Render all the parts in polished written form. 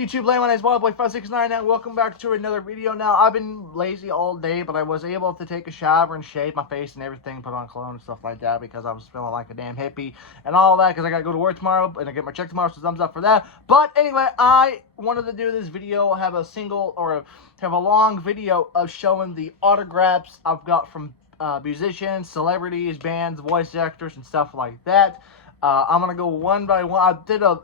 YouTube land? My name is Boy569 and welcome back to another video. Now, I've been lazy all day, but I was able to take a shower and shave my face and everything, put on cologne and stuff like that because I was feeling like a damn hippie and all that because I got to go to work tomorrow and I get my check tomorrow, so thumbs up for that. But anyway, I wanted to do this video, have a long video of showing the autographs I've got from musicians, celebrities, bands, voice actors, and stuff like that. I'm going to go one by one. I did a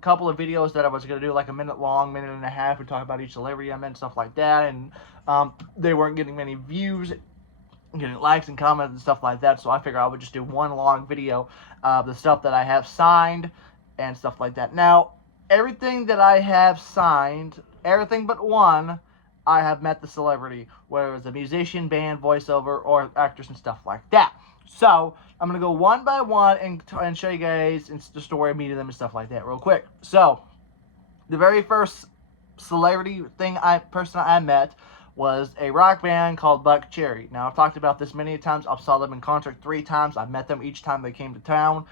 couple of videos that I was going to do like a minute long, minute and a half, and talk about each celebrity I met and stuff like that, and they weren't getting many views, getting likes and comments and stuff like that, so I figured I would just do one long video of the stuff that I have signed and stuff like that. Now, everything that I have signed, everything but one, I have met the celebrity, whether it was a musician, band, voiceover, or actress and stuff like that. So, I'm going to go one by one and show you guys the story of meeting them and stuff like that real quick. So, the very first celebrity person I met was a rock band called Buck Cherry. Now, I've talked about this many times. I've saw them in concert 3 times. I've met them each time they came to town.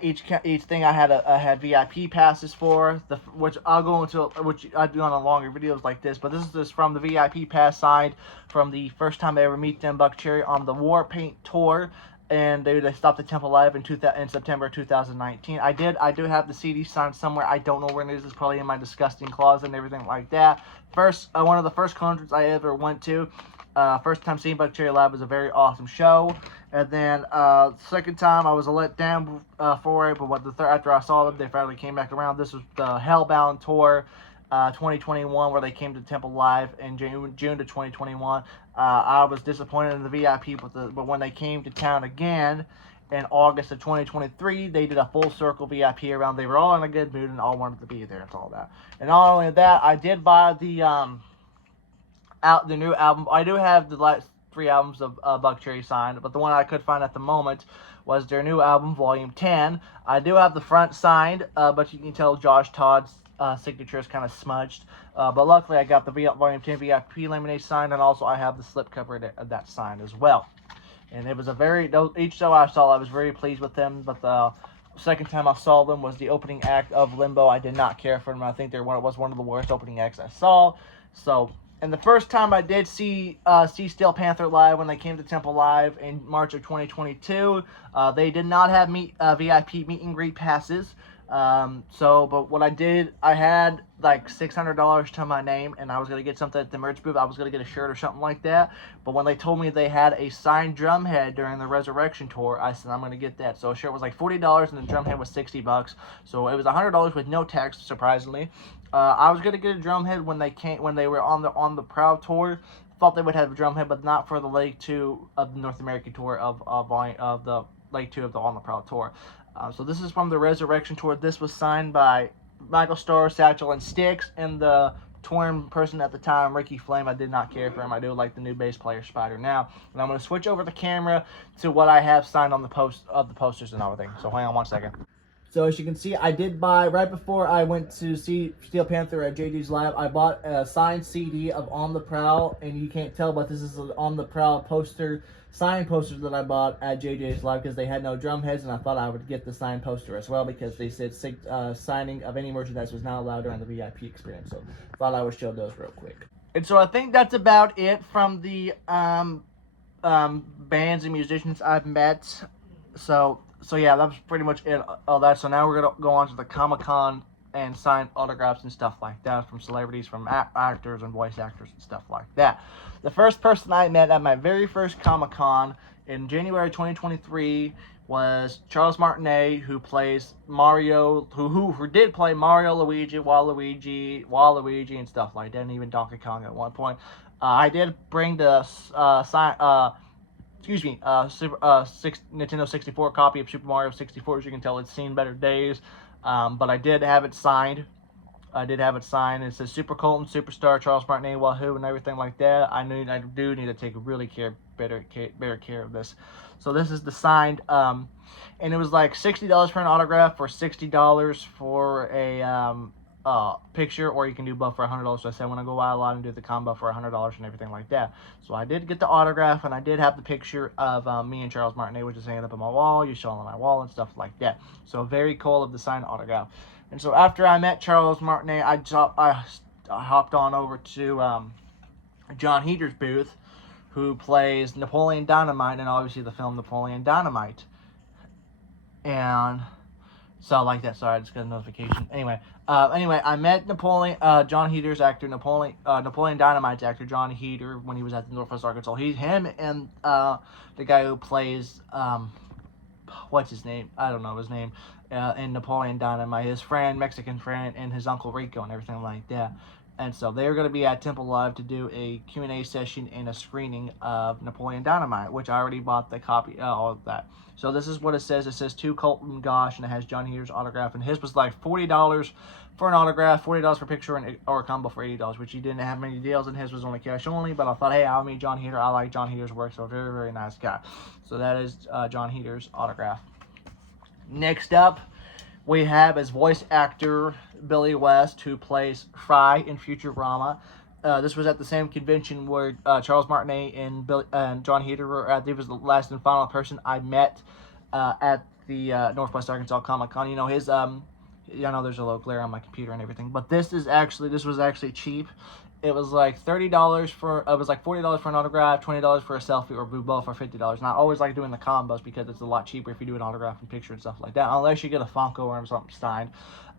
Each thing I had VIP passes for, which I'll go into, which I do on a longer videos like this. But this is just from the VIP pass signed from the first time I ever meet them, Buck Cherry, on the War Paint tour, and they stopped at Temple Live in September 2019. I do have the CD signed somewhere. I don't know where it is. It's probably in my disgusting closet and everything like that. One of the first concerts I ever went to. First time seeing Buck Cherry live was a very awesome show. And then second time I was let down for it, but after I saw them, they finally came back around. This was the Hellbound tour 2021, where they came to Temple Live in June to 2021. I was disappointed in the VIP, but when they came to town again in August of 2023, they did a full circle VIP around. They were all in a good mood and all wanted to be there. It's all that. And not only that, I did buy the new album. I do have the last 3 albums of Buck Cherry signed, but the one I could find at the moment was their new album, Volume 10. I do have the front signed, but you can tell Josh Todd's signature is kind of smudged. But luckily, I got the Volume 10 VIP laminate signed, and also I have the slipcover of that signed as well. And it was each show I saw, I was very pleased with them, but the second time I saw them was the opening act of Limbo. I did not care for them. I think it was one of the worst opening acts I saw. So, and the first time I did see Steel Panther live, when they came to Temple Live in March of 2022, they did not have VIP meet and greet passes. But what I did, I had like $600 to my name, and I was going to get something at the merch booth. I was going to get a shirt or something like that. But when they told me they had a signed drum head during the Resurrection tour, I said, I'm going to get that. So a shirt was like $40, and the drum head was $60. So it was $100 with no tax, surprisingly. I was going to get a drum head when they were on the Proud tour. Thought they would have a drum head, but not for the leg 2 of the North American tour of the leg 2 of the On the Proud tour. So this is from the Resurrection tour. This was signed by Michael Starr, Satchel, and Styx, and the touring person at the time, Ricky Flame. I did not care for him. I do like the new bass player, Spider, now. And I'm going to switch over the camera to what I have signed on the posters and everything. So hang on one second. So as you can see, I did buy, right before I went to see Steel Panther at JJ's Live, I bought a signed CD of On the Prowl, and you can't tell, but this is an On the Prowl signed poster that I bought at JJ's Live because they had no drum heads, and I thought I would get the signed poster as well because they said signing of any merchandise was not allowed during the VIP experience, so I thought I would show those real quick. And so I think that's about it from the bands and musicians I've met. So yeah, that's pretty much it, all that. So now we're going to go on to the Comic-Con and sign autographs and stuff like that from celebrities, from actors and voice actors and stuff like that. The first person I met at my very first Comic-Con in January 2023 was Charles Martinet, who plays Mario, who did play Mario, Luigi, Waluigi, and stuff like that, and even Donkey Kong at one point. I did bring the Nintendo 64 copy of Super Mario 64. As you can tell, it's seen better days. But I did have it signed. It says Super Colton, Superstar, Charles Martinet, Wahoo, and everything like that. I do need to take better care of this. So this is the signed, and it was like $60 for an autograph, or $60 for a picture, or you can do both for $100. So I said, when I go out a lot and do the combo for $100 and everything like that. So I did get the autograph, and I did have the picture of me and Charles Martinet, which is hanging up on my wall. You saw it on my wall and stuff like that. So very cool of the signed autograph. And so after I met Charles Martinet, I hopped on over to John Heater's booth, who plays Napoleon Dynamite, and obviously the film Napoleon Dynamite. And so like that. Sorry, I just got a notification. Anyway, I met John Heater's actor, Napoleon Dynamite's actor, John Heater, when he was at the Northwest Arkansas. Him and the guy who plays what's his name? I don't know his name. In Napoleon Dynamite, his Mexican friend, and his uncle Rico, and everything like that. And so they're going to be at Temple Live to do a Q&A session and a screening of Napoleon Dynamite, which I already bought the copy, all of that. So this is what it says. It says to Colton Gosh, and it has John Heater's autograph. And his was like $40 for an autograph, $40 for a picture, or a combo for $80, which he didn't have many deals, and his was only cash only. But I thought, hey, I'll meet John Heater. I like John Heater's work, so very, very nice guy. So that is John Heater's autograph. Next up, we have as voice actor Billy West, who plays Fry in Futurama. This was at the same convention where Charles Martinet and John Heater were at. He was the last and final person I met at the Northwest Arkansas Comic Con. You know, his I know there's a low glare on my computer and everything, but this was actually cheap. It was like $40 for an autograph, $20 for a selfie, or both for $50. And I always like doing the combos because it's a lot cheaper if you do an autograph and picture and stuff like that, unless you get a Funko or something signed.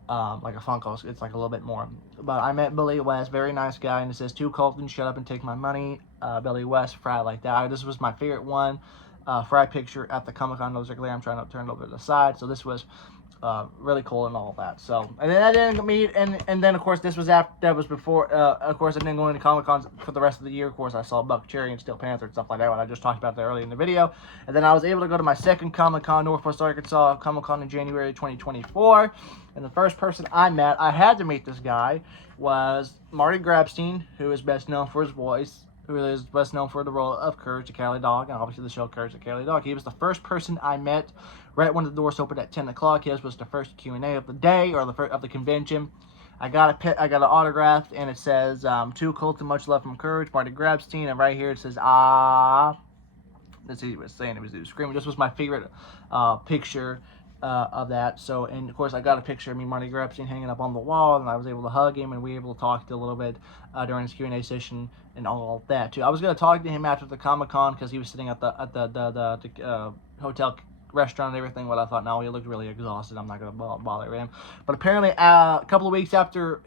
Like a Funko, it's like a little bit more. But I met Billy West, very nice guy, and it says, to Colton, shut up and take my money. Billy West, Fry like that. This was my favorite one. Fry picture at the Comic Con. Those are glare. I'm trying to turn it over to the side. So this was really cool and all that. So, and then I didn't meet, and then of course this was before. Of course I didn't go into Comic Cons for the rest of the year. Of course I saw Buck Cherry and Steel Panther and stuff like that. What I just talked about that earlier in the video. And then I was able to go to my second Comic Con, Northwest Arkansas Comic Con in January 2024. And the first person I met, I had to meet this guy, was Marty Grabstein, who is best known for his voice, who is best known for the role of Courage the Cowardly Dog, and obviously the show Courage the Cowardly Dog. He was the first person I met right when the doors opened at 10 o'clock. His was the first Q&A of the day, or of the convention. I got an autograph, and it says, to Colton, much love from Courage, Marty Grabstein, and right here it says, ah. That's what he was saying. He was screaming. This was my favorite picture of that. So, and of course I got a picture of me, Marty Grabstein, hanging up on the wall, and I was able to hug him, and we were able to talk a little bit during his Q&A session and all of that too. I was going to talk to him after the Comic-Con because he was sitting at the hotel restaurant and everything, but I thought, no, he looked really exhausted. I'm not going to bother him. But apparently a couple of weeks after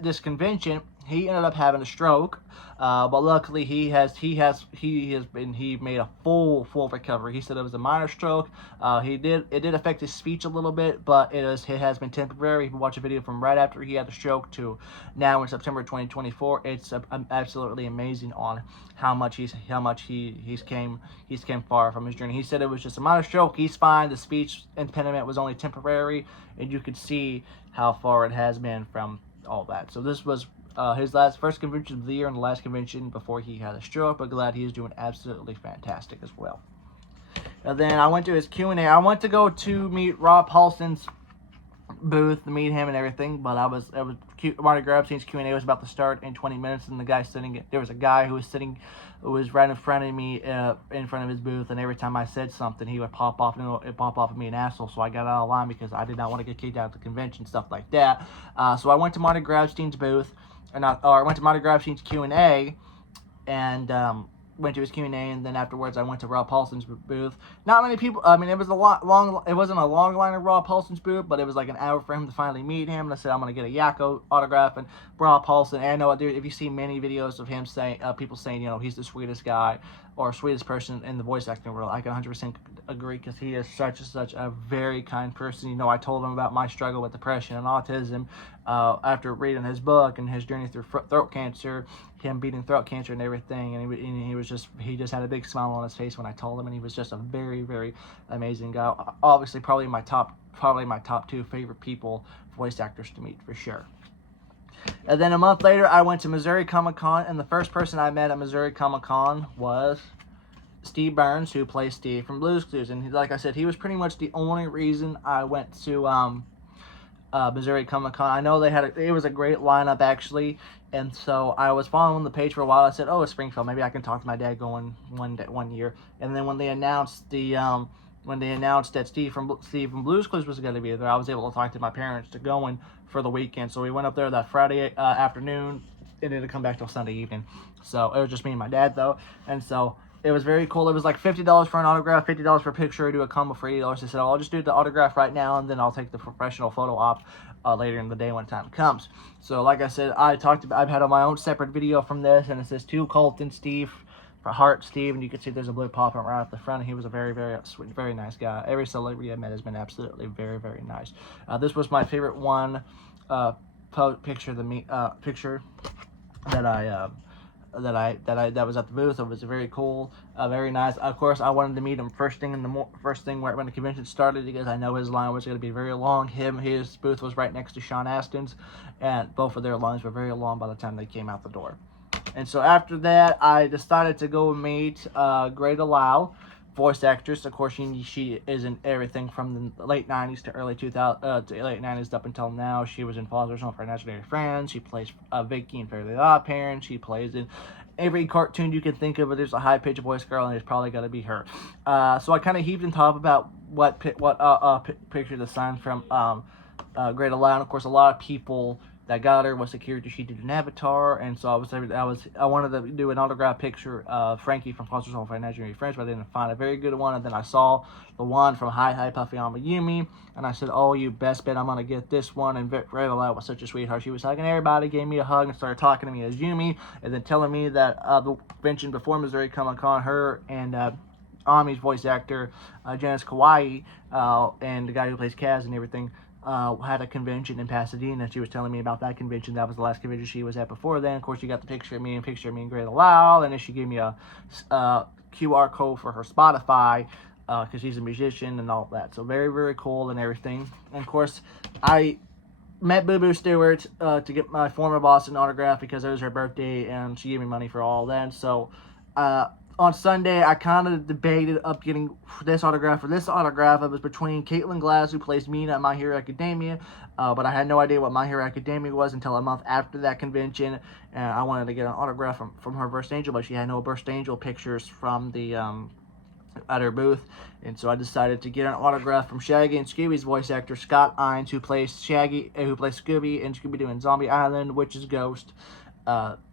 this convention, he ended up having a stroke. But luckily he made a full recovery. He said it was a minor stroke. It did affect his speech a little bit, but it has been temporary. You can watch a video from right after he had the stroke to now in September 2024. It's absolutely amazing on how much he's came far from his journey. He said it was just a minor stroke. He's fine. The speech impediment was only temporary, and you could see how far it has been from all that. So this was his first convention of the year and the last convention before he had a stroke, but glad he is doing absolutely fantastic as well. And then I went to his Q&A. I went to go to meet Rob Paulson's booth to meet him and everything, but Marty Grabstein's Q&A was about to start in 20 minutes, and there was a guy who was right in front of me, in front of his booth, and every time I said something, he would pop off at me an asshole. So I got out of line because I did not want to get kicked out of the convention, stuff like that. So I went to Marty Grabstein's booth, I went to Marty Grabstein's Q&A, and went to his Q&A, and then afterwards I went to Rob Paulson's booth. Not many people. I mean, it wasn't a long line of Rob Paulson's booth, but it was like an hour for him to finally meet him. And I said, I'm gonna get a Yakko autograph. And Rob Paulson, and I know, dude, if you see many videos of him saying, people saying, you know, he's the sweetest guy or sweetest person in the voice acting world, I can 100% agree, because he is such a very kind person. You know, I told him about my struggle with depression and autism after reading his book and his journey through throat cancer, him beating throat cancer and everything, and he just had a big smile on his face when I told him, and he was just a very, very amazing guy. Obviously, probably my top 2 favorite voice actors to meet for sure. And then a month later, I went to Missouri Comic Con, and the first person I met at Missouri Comic Con was Steve Burns, who plays Steve from Blue's Clues. And like I said, he was pretty much the only reason I went to Missouri Comic Con. I know it was a great lineup actually, and so I was following the page for a while. I said, oh, it's Springfield, maybe I can talk to my dad going one year. And then when they announced the when they announced that Steve from Blue's Clues was going to be there, I was able to talk to my parents to go in for the weekend. So we went up there that Friday afternoon, and didn't come back till Sunday evening. So it was just me and my dad though, and so it was very cool. It was like $50 for an autograph, $50 for a picture, do a combo for $80. I said, oh, I'll just do the autograph right now, and then I'll take the professional photo op later in the day when time comes. So like I said, I've had on my own separate video from this, and it says to Colton Steve, for Heart Steve, and you can see there's a blue pop right at the front. He was a very, very sweet, very nice guy. Every celebrity I met has been absolutely very, very nice. This was my favorite one picture that was at the booth. It was very cool, very nice. Of course, I wanted to meet him first thing when the convention started, because I know his line was going to be very long. His booth was right next to Sean Astin's, and both of their lines were very long by the time they came out the door. And so after that, I decided to go meet Greta Lau, voice actress. Of course, she is in everything from the late 90s to early 2000 to late 90s up until now. She was in Father's Home for Imaginary Friends. She plays Vicky in Fairly Odd Parents. She plays in every cartoon you can think of, but there's a high-pitched voice girl, and it's probably going to be her. So I kind of heaved and top about what picture the sign from Greta Lau. And of course, a lot of people that got her was the character she did in Avatar, and so I wanted to do an autograph picture of Frankie from Father's Home for Imaginary Friends, but I didn't find a very good one. And then I saw the one from Hi Hi Puffy Ama Yumi, and I said, oh, you best bet I'm gonna get this one. And Greta Lau was such a sweetheart. She was hugging everybody, gave me a hug, and started talking to me as Yumi, and then telling me that the convention before Missouri Comic-Con, her and Ami's voice actor, Janice Kawai, and the guy who plays Kaz and everything, had a convention in Pasadena. She was telling me about that convention. That was the last convention she was at before then. Of course, she got the picture of me and Greta Lau, and then she gave me a QR code for her Spotify, because she's a musician and all that. So very, very cool and everything. And of course, I met Boo Boo Stewart to get my former boss an autograph because it was her birthday, and she gave me money for all that. So on Sunday, I kind of debated up getting this autograph or this autograph. It was between Caitlin Glass, who plays Mina at My Hero Academia, but I had no idea what My Hero Academia was until a month after that convention, and I wanted to get an autograph from her Burst Angel, but she had no Burst Angel pictures from the at her booth, and so I decided to get an autograph from Shaggy and Scooby's voice actor Scott Ines, who plays Scooby in Scooby-Doo and Zombie Island, Witch's Ghost,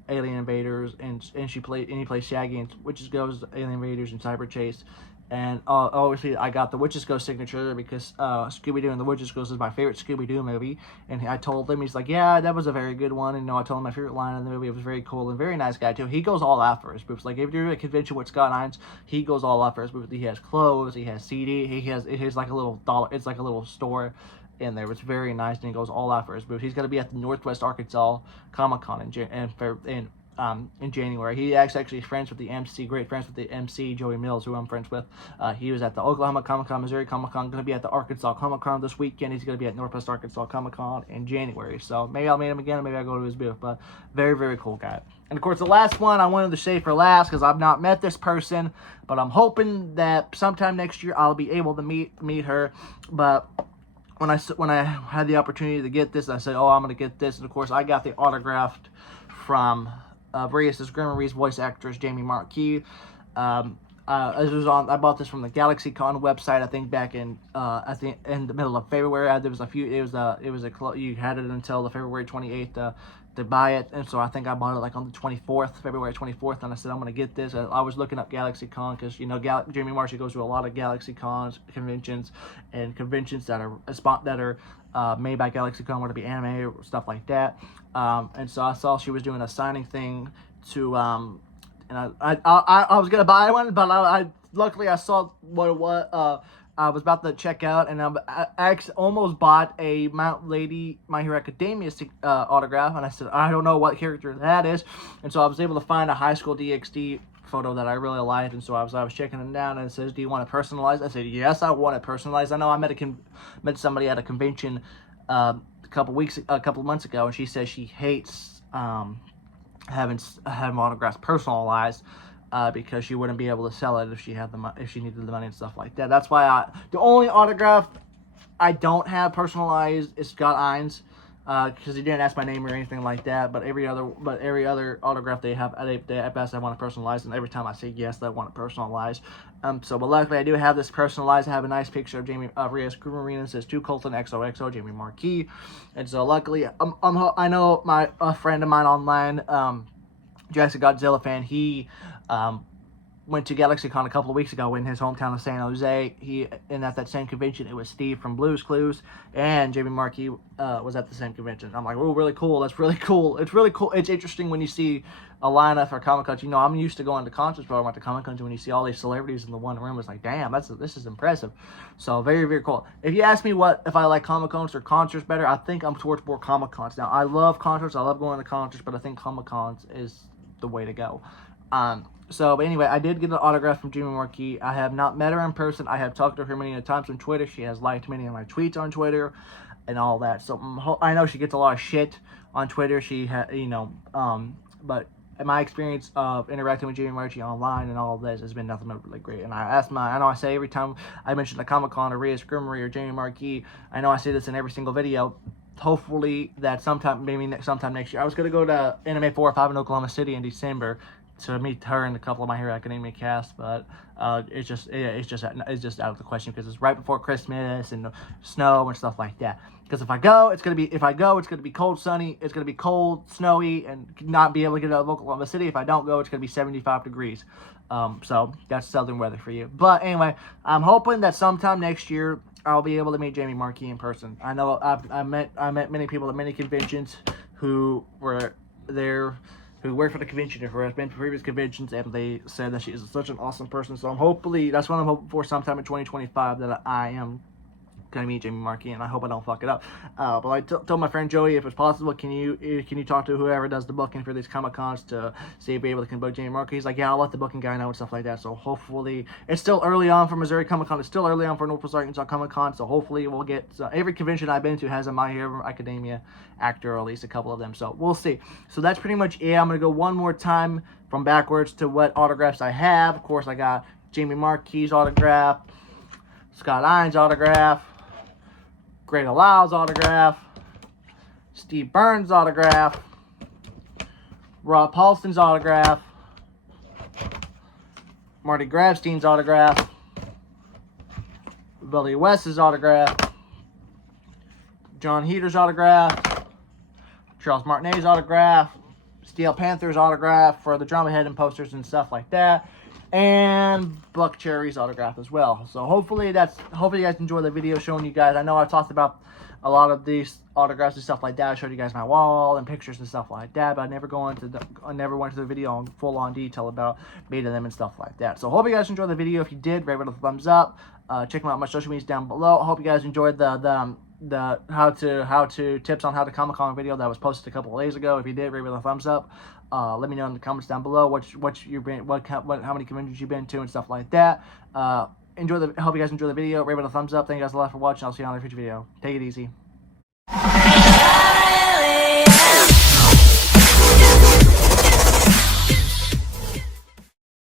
Alien Invaders, and he plays Shaggy in Witch's Ghost, Alien Invaders, and Cyber Chase. And obviously, I got the Witch's Ghost signature because Scooby-Doo and the Witch's Ghost is my favorite Scooby-Doo movie. And I told him, he's like, yeah, that was a very good one. And I told him my favorite line in the movie. It was very cool and very nice guy, too. He goes all out for his booths. Like, if you're at a convention with Scott Ines, he goes all out for his booth. He has clothes, he has CD, it has like a little dollar, it's like a little store in there. It's very nice, and he goes all out for his booth. He's going to be at the Northwest Arkansas Comic-Con in January. He actually is friends with the MC, great friends with the MC, Joey Mills, who I'm friends with. He was at the Oklahoma Comic-Con, Missouri Comic-Con, going to be at the Arkansas Comic-Con this weekend. He's going to be at Northwest Arkansas Comic-Con in January. So maybe I'll meet him again, or maybe I'll go to his booth, but very, very cool guy. And of course, the last one I wanted to save for last because I've not met this person, but I'm hoping that sometime next year I'll be able to meet her. But when I had the opportunity to get this, I said, oh, I'm going to get this. And of course, I got the autographed from Various' Grimory's voice actress, Jamie Marquis. I bought this from the GalaxyCon website, I think back in the middle of February. You had it until the February 28th to buy it, and so I think I bought it like on the 24th, February 24th, and I said I'm gonna get this. I was looking up GalaxyCon because Jamie Marchi goes to a lot of GalaxyCon conventions and conventions that are made by GalaxyCon, whether it be anime or stuff like that. And so I saw she was doing a signing thing to and I was gonna buy one, but luckily I saw what it was. I was about to check out, and I almost bought a Mount Lady My Hero Academia autograph, and I said, I don't know what character that is, and so I was able to find a high school DxD photo that I really liked, and so I was checking them down, and it says, do you want it personalized? I said, yes, I want it personalized. I know I met somebody at a convention a couple months ago, and she says she hates having autographs personalized, because she wouldn't be able to sell it if she needed the money and stuff like that. That's why the only autograph I don't have personalized is Scott Ines, because he didn't ask my name or anything like that. But every other autograph they have, they ask I want it personalized, and every time I say yes, I want it personalized. But luckily I do have this personalized. I have a nice picture of Jamie Rhea Screamerina. It says to Colton XOXO Jamie Marquis. And so luckily, I know a friend of mine online, Jessica Godzilla fan, he went to GalaxyCon a couple of weeks ago in his hometown of San Jose. And at that same convention, it was Steve from Blue's Clues and Jamie Marquis was at the same convention. I'm like, oh, really cool. That's really cool. It's really cool. It's interesting when you see a lineup for Comic Cons. You know, I'm used to going to concerts, but I went to Comic Cons, when you see all these celebrities in the one room, it's like, damn, this is impressive. So very, very cool. If you ask me if I like Comic Cons or concerts better, I think I'm towards more Comic Cons. Now, I love concerts. I love going to concerts, but I think Comic Cons is the way to go. But anyway, I did get an autograph from Jamie Marquis. I have not met her in person. I have talked to her many times on Twitter. She has liked many of my tweets on Twitter and all that. So I know she gets a lot of shit on Twitter. But in my experience of interacting with Jamie Marquis online and all of this has been nothing but really great. And I know I say every time I mention the Comic-Con or Rhea Screamery or Jamie Marquis, I know I say this in every single video. Hopefully that sometime next year. I was going to go to Anime 405 in Oklahoma City in December to meet her and a couple of My Hero Academia cast, but it's just out of the question because it's right before Christmas and snow and stuff like that. Because if I go, it's gonna be cold, sunny. It's gonna be cold, snowy, and not be able to get out of Oklahoma City. If I don't go, it's gonna be 75 degrees. So that's southern weather for you. But anyway, I'm hoping that sometime next year I'll be able to meet Jamie Marquis in person. I know I met many people at many conventions who were there, who worked for the convention or who have been to previous conventions, and they said that she is such an awesome person. So that's what I'm hoping for sometime in 2025, that I am going to meet Jamie Marquis, and I hope I don't fuck it up. But I told my friend Joey, if it's possible, can you talk to whoever does the booking for these Comic Cons to see if we're able to book Jamie Marquis? He's like, yeah, I'll let the booking guy know and stuff like that. So hopefully, it's still early on for Missouri Comic Con. It's still early on for Northwest Arkansas Comic Con. So hopefully we'll get every convention I've been to has a My Hero Academia actor, or at least a couple of them. So we'll see. So that's pretty much it. I'm gonna go one more time from backwards to what autographs I have. Of course, I got Jamie Marquis' autograph, Scott Iron's autograph, Greta Lyle's autograph, Steve Burns' autograph, Rob Paulson's autograph, Marty Grabstein's autograph, Billy West's autograph, John Heater's autograph, Charles Martinet's autograph, Steel Panther's autograph for the drama head and posters and stuff like that, and Buck Cherry's autograph as well. So hopefully you guys enjoy the video showing you guys. I know I talked about a lot of these autographs and stuff like that. I showed you guys my wall and pictures and stuff like that, but I never went into the video in full on detail about meeting them and stuff like that. So hope you guys enjoyed the video. If you did, rate it with a thumbs up. Check out my social medias down below. I hope you guys enjoyed the how to tips on how to Comic-Con video that was posted a couple of days ago. If you did, rate it with a thumbs up. Let me know in the comments down below how many conventions you've been to and stuff like that. Hope you guys enjoy the video. Rate it with a thumbs up. Thank you guys a lot for watching. I'll see you on another future video. Take it easy.